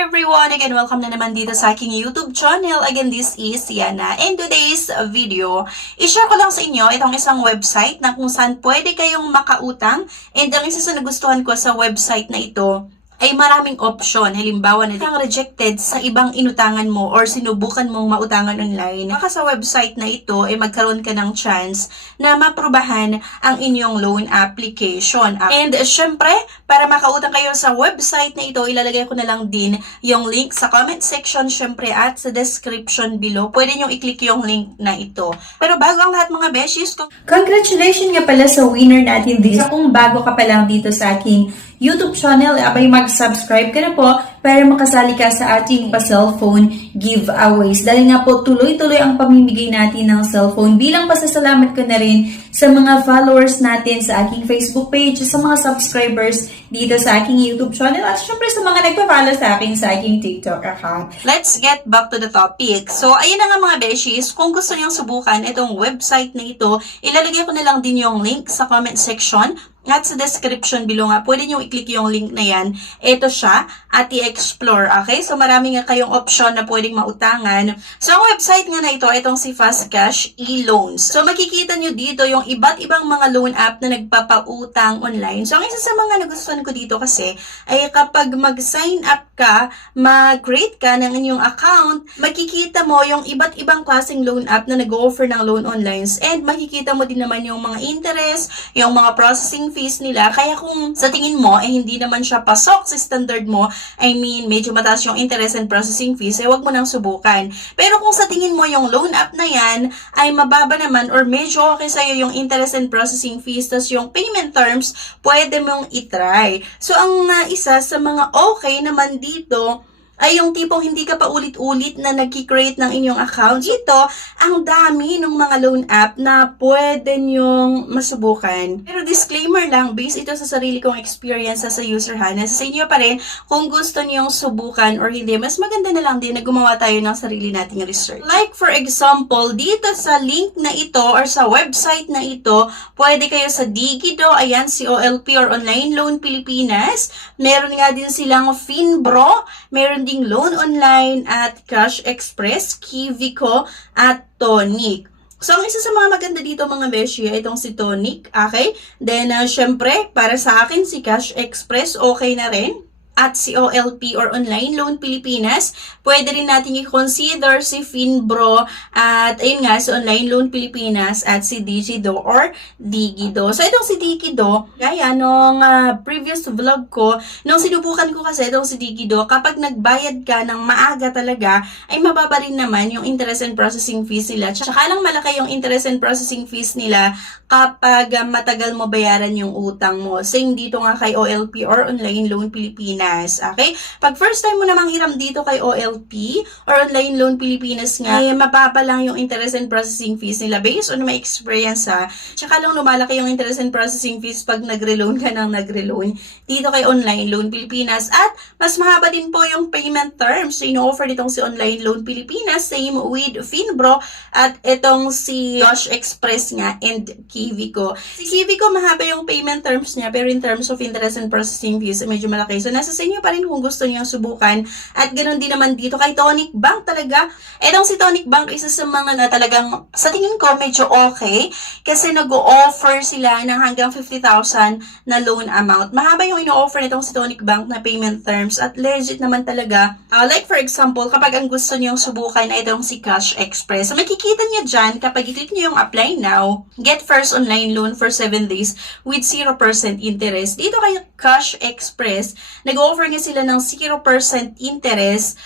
everyone! Again, welcome na naman dito sa aking YouTube channel. Again, this is Yana. In today's video, i-share ko lang sa inyo itong isang website na kung saan pwede kayong makautang. And ang isa sa nagustuhan ko sa website na ito ay maraming option. Halimbawa na kang rejected sa ibang inutangan mo or sinubukan mong mautangan online. Baka sa website na ito ay magkaroon ka ng chance na maprubahan ang inyong loan application. And syempre, para makautang kayo sa website na ito, ilalagay ko na lang din yung link sa comment section syempre at sa description below. Pwede nyo i-click yung link na ito. Pero bago ang lahat mga beshies, congratulations nga pala sa winner natin dito. Kung bago ka pa lang dito sa aking YouTube channel, abay mag-subscribe ka na po para makasali ka sa ating pa-cellphone giveaways. Dahil nga po tuloy-tuloy ang pamimigay natin ng cellphone. Bilang pasasalamat ko na rin sa mga followers natin sa aking Facebook page, sa mga subscribers dito sa aking YouTube channel, at syempre sa mga nagpa-follow sa akin sa aking TikTok account. Let's get back to the topic. So, ayun na nga mga beshies, kung gusto niyong subukan itong website na ito, ilalagay ko na lang din yung link sa comment section at sa description below nga. Pwede nyo i-click yung link na yan. Ito siya, at i-explore. Okay? So, marami nga kayong option na pwedeng mautangan. So, ang website nga na ito, itong si Fast Cash e-loans. So, makikita nyo dito yung iba't ibang mga loan app na nagpapautang online. So, ang isa sa mga nagustuhan ko dito kasi, ay kapag mag-sign up ka, mag-create ka ng inyong account, makikita mo yung iba't ibang klaseng loan app na nag-offer ng loan online. And makikita mo din naman yung mga interest, yung mga processing fees nila. Kaya kung sa tingin mo eh hindi naman siya pasok sa standard mo, I mean medyo mataas yung interest and processing fees, eh wag mo nang subukan. Pero kung sa tingin mo yung loan app na yan ay mababa naman or medyo okay sa'yo yung interest and processing fees, tas yung payment terms, pwede mong itry. So ang isa sa mga okay naman dito ay yung tipong hindi ka pa ulit-ulit na nag-create ng inyong account. Ito, ang dami ng mga loan app na pwede nyong masubukan. Pero disclaimer lang, based ito sa sarili kong experience sa user ha, nasa sa inyo pa rin kung gusto nyong subukan or hindi. Mas maganda na lang din na gumawa tayo ng sarili nating research. Like for example, dito sa link na ito or sa website na ito, pwede kayo sa Digido, ayan, COLP or Online Loan Pilipinas. Meron nga din silang Finbro, meron ding Loan Online at Cash Express, Kivico at Tonic. So, ang isa sa mga maganda dito mga beshi ay itong si Tonic, okay? Then, syempre, para sa akin si Cash Express okay na rin. At si COLP or Online Loan Pilipinas, pwede rin natin i-consider si Finbro at ayun nga, si Online Loan Pilipinas at si Digido or Digido. So, itong si Digido, gaya nung previous vlog ko, nung sinubukan ko kasi itong si Digido, kapag nagbayad ka ng maaga talaga, ay mababa rin naman yung interest and processing fees nila. Tsaka lang malaki yung interest and processing fees nila kapag matagal mo bayaran yung utang mo. Same dito nga kay OLP or Online Loan Pilipinas. Okay? Pag first time mo namang hiram dito kay OLP or Online Loan Pilipinas nga, ay mababa lang yung interest and processing fees nila based on my experience ha. Tsaka lang lumalaki yung interest and processing fees pag nagre-loan ka ng nagre-loan dito kay Online Loan Pilipinas. At mas mahaba din po yung payment terms. So, ino-offer nitong si Online Loan Pilipinas. Same with Finbro at itong si Cash Express nga and Kivico. Si Kivico mahaba yung payment terms niya pero in terms of interest and processing fees, medyo malaki. So, nasa sa inyo pa rin kung gusto niyo subukan. At ganoon din naman dito kay Tonic Bank talaga. Etong si Tonic Bank, isa sa mga na talagang sa tingin ko medyo okay kasi nag-o-offer sila ng hanggang 50,000 na loan amount. Mahaba yung ino-offer nitong si Tonic Bank na payment terms at legit naman talaga. Like for example, kapag ang gusto niyo subukan ay itong si Cash Express. So makikita niyo dyan kapag i-click niyo yung apply now, get first online loan for 7 days with 0% interest. Dito kay Cash Express, nag-offer nga sila ng 0% interest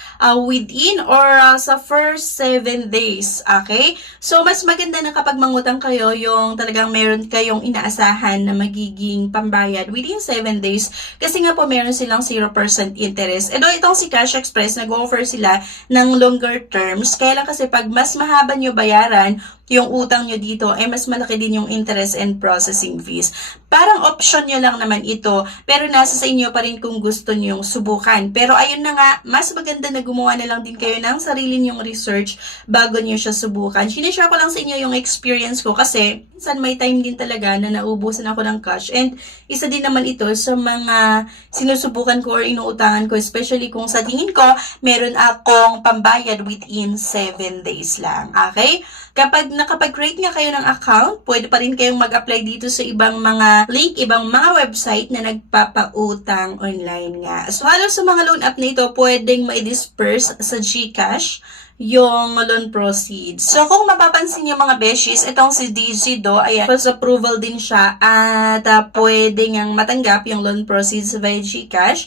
within or sa first 7 days. Okay? So, mas maganda na kapag mangutang kayo yung talagang meron kayong inaasahan na magiging pambayad within 7 days. Kasi nga po meron silang 0% interest. E itong si Cash Express, nag-offer sila ng longer terms. Kaya lang kasi pag mas mahaba nyo bayaran, yung utang nyo dito, ay mas malaki din yung interest and processing fees. Parang option nyo lang naman ito, pero nasa sa inyo pa rin kung gusto gusto nyong subukan. Pero ayun na nga, mas maganda na gumawa na lang din kayo ng sarili nyong research bago nyo siya subukan. Sinishare ko lang sa inyo yung experience ko kasi minsan may time din talaga na naubusan ako ng cash. And isa din naman ito sa mga sinusubukan ko or inuutangan ko, especially kung sa tingin ko, meron akong pambayad within 7 days lang. Okay? Kapag nakapag-create nga kayo ng account, pwede pa rin kayong mag-apply dito sa ibang mga link, ibang mga website na nagpapautang online nga. So, halos sa mga loan app na ito, pwedeng ma-disperse sa GCash yung loan proceeds. So, kung mapapansin niyo mga beshies, itong si DigiDo, ayan, first approval din siya at pwede ngang matanggap yung loan proceeds via GCash.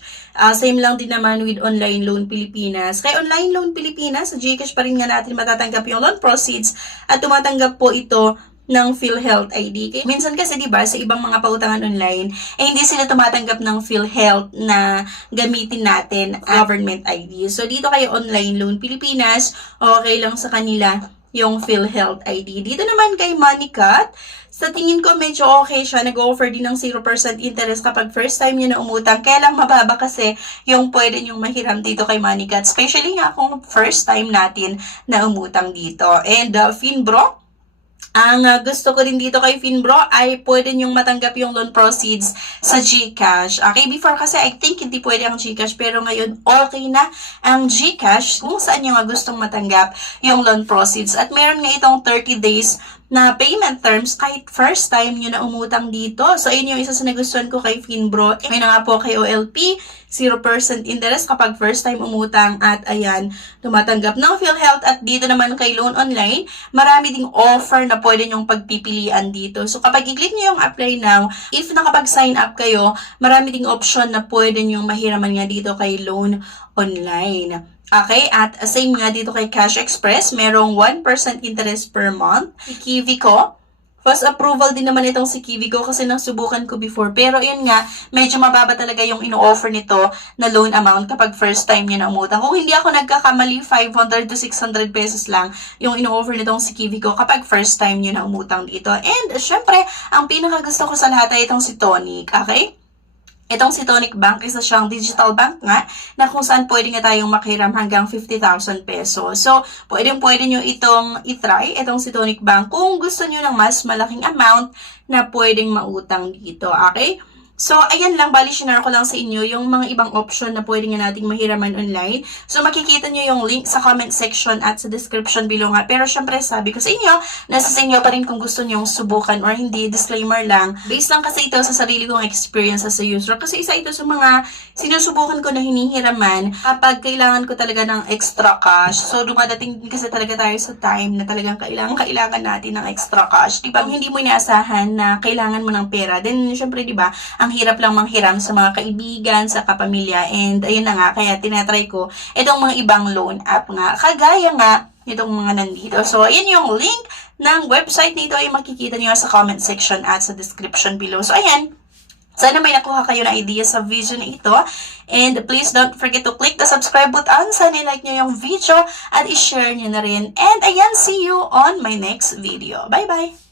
Same lang din naman with Online Loan Pilipinas. Kaya Online Loan Pilipinas, sa GCash pa rin nga natin matatanggap yung loan proceeds at tumatanggap po ito ng PhilHealth ID. Minsan kasi 'di ba sa ibang mga pautangan online, hindi sila tumatanggap ng PhilHealth na gamitin natin government ID. So dito kay Online Loan Pilipinas, okay lang sa kanila yung PhilHealth ID. Dito naman kay MoneyCut, sa tingin ko medyo okay siya. Nag-offer din ng 0% interest kapag first time nyo na umutang. Kaya lang mababa kasi yung pwede nyong mahiram dito kay MoneyCut. Especially nga kung first time natin na umutang dito. And Finbro, ang gusto ko din dito kay Finbro ay pwede nyong matanggap yung loan proceeds sa GCash. Okay, before kasi I think hindi pwede ang GCash pero ngayon okay na ang GCash kung saan nyo nga gustong matanggap yung loan proceeds. At meron nga itong 30 days na payment terms kahit first time nyo na umutang dito. So, ayun yung isa sa nagustuhan ko kay Finbro. May na nga po kay OLP, 0% interest kapag first time umutang at ayan, tumatanggap ng PhilHealth at dito naman kay Loan Online, marami ding offer na pwede nyong pagpipilian dito. So, kapag i-click nyo yung apply now, if nakapag-sign up kayo, marami ding option na pwede nyong mahiraman nga dito kay Loan Online. Okay, at same nga dito kay Cash Express, merong 1% interest per month. Si Kiwico, first approval din naman itong si Kiwico kasi nasubukan ko before. Pero yun nga, medyo mababa talaga yung ino-offer nito na loan amount kapag first time nyo na umutang. Kung hindi ako nagkakamali, 500 to 600 pesos lang yung ino-offer nitong si Kiwico kapag first time nyo na umutang dito. And syempre, ang pinakagusto ko sa lahat ay itong si Tonic. Okay? Itong si Tonic Bank, isa siyang digital bank nga na kung saan pwede nga tayong makiram hanggang 50,000 pesos. So, pwede nyo itong itry, itong si Tonic Bank, kung gusto nyo ng mas malaking amount na pwedeng mautang dito. Okay? So, ayan lang, bali, share ko lang sa inyo yung mga ibang option na pwede nga nating mahiraman online. So, makikita nyo yung link sa comment section at sa description below nga. Pero, syempre, sabi ko sa inyo, nasa sa inyo pa rin kung gusto nyo subukan or hindi. Disclaimer lang. Based lang kasi ito sa sarili kong experience as a user. Kasi isa ito sa mga sinusubukan ko na hinihiraman kapag kailangan ko talaga ng extra cash. So, dumadating din kasi talaga tayo sa time na talagang kailangan natin ng extra cash. Diba? Hindi mo inaasahan na kailangan mo ng pera. Then, syempre, diba, ang hirap lang manghiram sa mga kaibigan, sa kapamilya, and ayun na nga, kaya tinatry ko itong mga ibang loan app nga, kagaya nga itong mga nandito. So, ayan yung link ng website nito ay makikita nyo sa comment section at sa description below. So, ayan, sana may nakuha kayo na idea sa video na ito. And please don't forget to click the subscribe button. Sana like nyo yung video at i-share nyo na rin. And ayan, see you on my next video. Bye-bye!